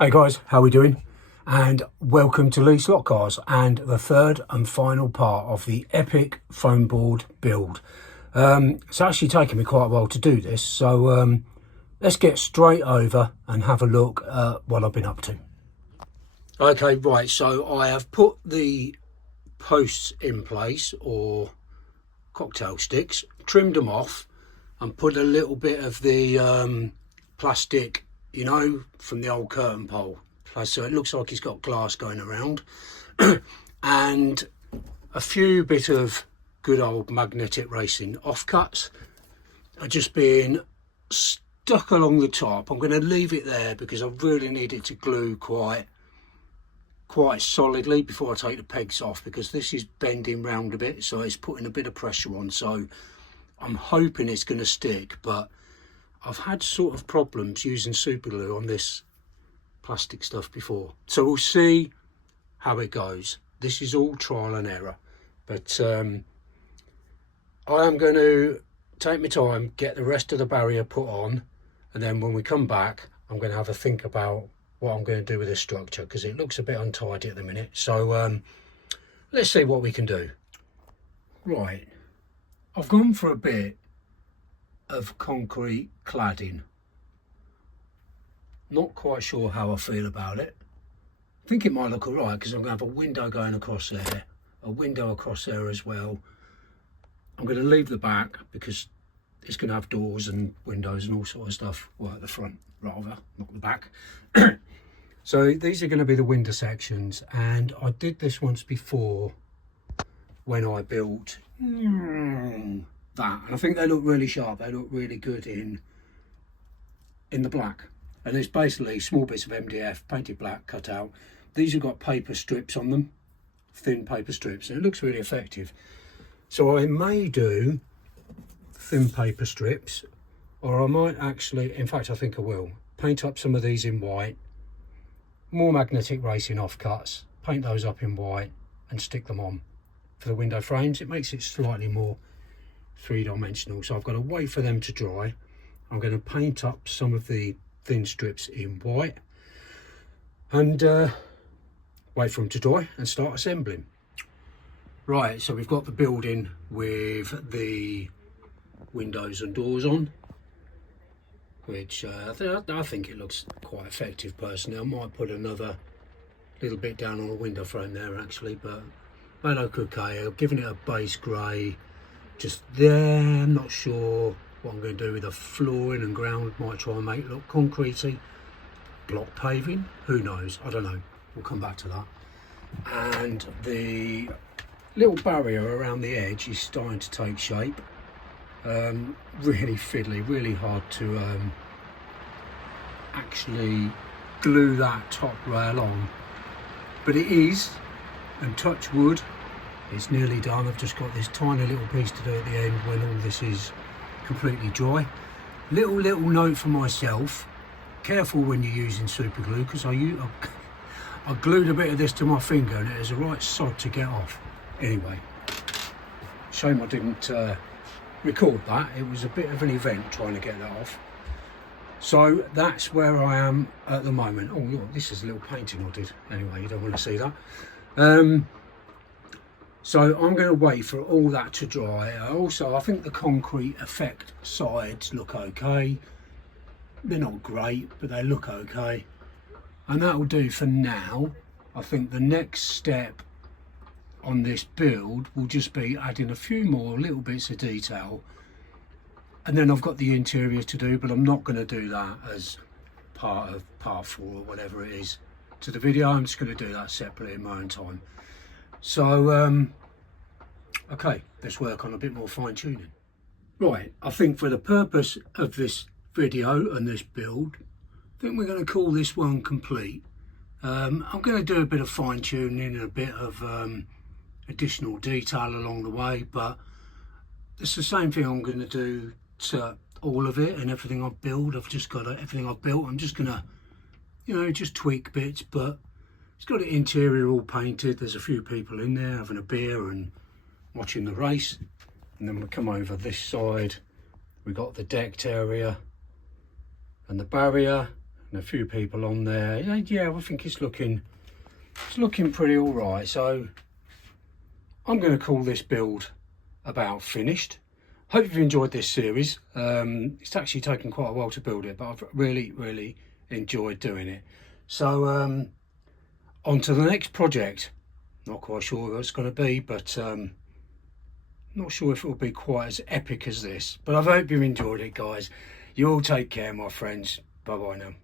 Hey guys, how we doing? And welcome to Lee Slotcars and the third and final part of the epic foam board build. It's actually taken me quite a while to do this, so let's get straight over and have a look at what I've been up to. Okay, right, so I have put the posts in place, or cocktail sticks, trimmed them off and put a little bit of the plastic, you know, from the old curtain pole. So it looks like it's got glass going around and a few bit of good old magnetic racing offcuts are just being stuck along the top. I'm going to leave it there because I really need it to glue quite solidly before I take the pegs off, because this is bending round a bit, so it's putting a bit of pressure on. So I'm hoping it's going to stick, but I've had sort of problems using super glue on this plastic stuff before, so we'll see how it goes. This is all trial and error, but I am going to take my time, get the rest of the barrier put on, and then when we come back I'm going to have a think about what I'm going to do with this structure, because it looks a bit untidy at the minute. So let's see what we can do. Right, I've gone for a bit of concrete cladding. Not quite sure how I feel about it. I think it might look all right, because I'm going to have a window going across there, a window across there as well. I'm going to leave the back because it's going to have doors and windows and all sort of stuff, well, at the front rather, not the back. So these are going to be the window sections, and I did this once before when I built that, and I think they look really sharp. They look really good in the black. And it's basically small bits of MDF painted black, cut out. These have got paper strips on them, thin paper strips, and it looks really effective. So I may do thin paper strips, or I might actually, in fact I think I will, paint up some of these in white, more magnetic racing offcuts, paint those up in white and stick them on for the window frames. It makes it slightly more three-dimensional. So I've got to wait for them to dry. I'm going to paint up some of the thin strips in white and wait for them to dry and start assembling. Right, so we've got the building with the windows and doors on, which I think it looks quite effective personally. I might put another little bit down on the window frame there actually, but they look okay. I've given it a base grey just there. I'm not sure what I'm going to do with the flooring and ground. Might try and make it look concretey. Block paving, who knows, I don't know, we'll come back to that. And the little barrier around the edge is starting to take shape. Really fiddly, really hard to actually glue that top rail on, but it is, and touch wood, it's nearly done. I've just got this tiny little piece to do at the end when all this is completely dry. Little note for myself: careful when you're using super glue, because I glued a bit of this to my finger and it is a right sod to get off. Anyway, shame I didn't record that. It was a bit of an event trying to get that off. So that's where I am at the moment. Oh look, this is a little painting I did. Anyway, you don't want to see that. So I'm going to wait for all that to dry. Also, I think the concrete effect sides look okay. They're not great, but they look okay. And that will do for now. I think the next step on this build will just be adding a few more little bits of detail, and then I've got the interior to do, but I'm not going to do that as part of part 4 or whatever it is to the video. I'm just going to do that separately in my own time. So okay, let's work on a bit more fine-tuning. Right, I think for the purpose of this video and this build, I think we're going to call this one complete. I'm going to do a bit of fine-tuning and a bit of additional detail along the way, but it's the same thing I'm going to do to all of it and everything I build. I've just got everything I've built. I'm just going to, you know, just tweak bits, but it's got the interior all painted. There's a few people in there having a beer and watching the race, and then we come over this side. We got the decked area and the barrier, and a few people on there. Yeah, I think it's looking pretty all right. So I'm going to call this build about finished. Hope you've enjoyed this series. It's actually taken quite a while to build it, but I've really enjoyed doing it. So on to the next project. Not quite sure what it's going to be, but not sure if it will be quite as epic as this. But I hope you've enjoyed it, guys. You all take care, my friends. Bye bye now.